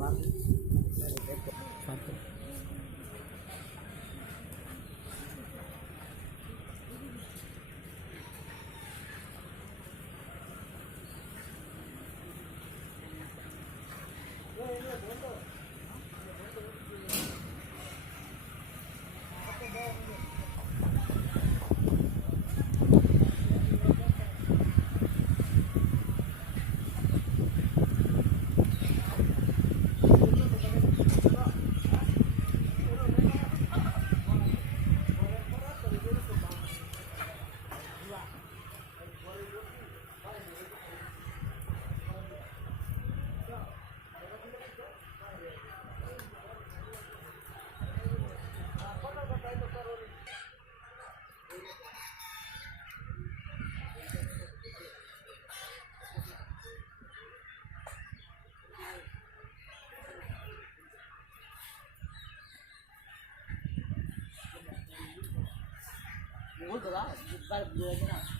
Salam. 我得了，一百六百多呢。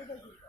ये देखिए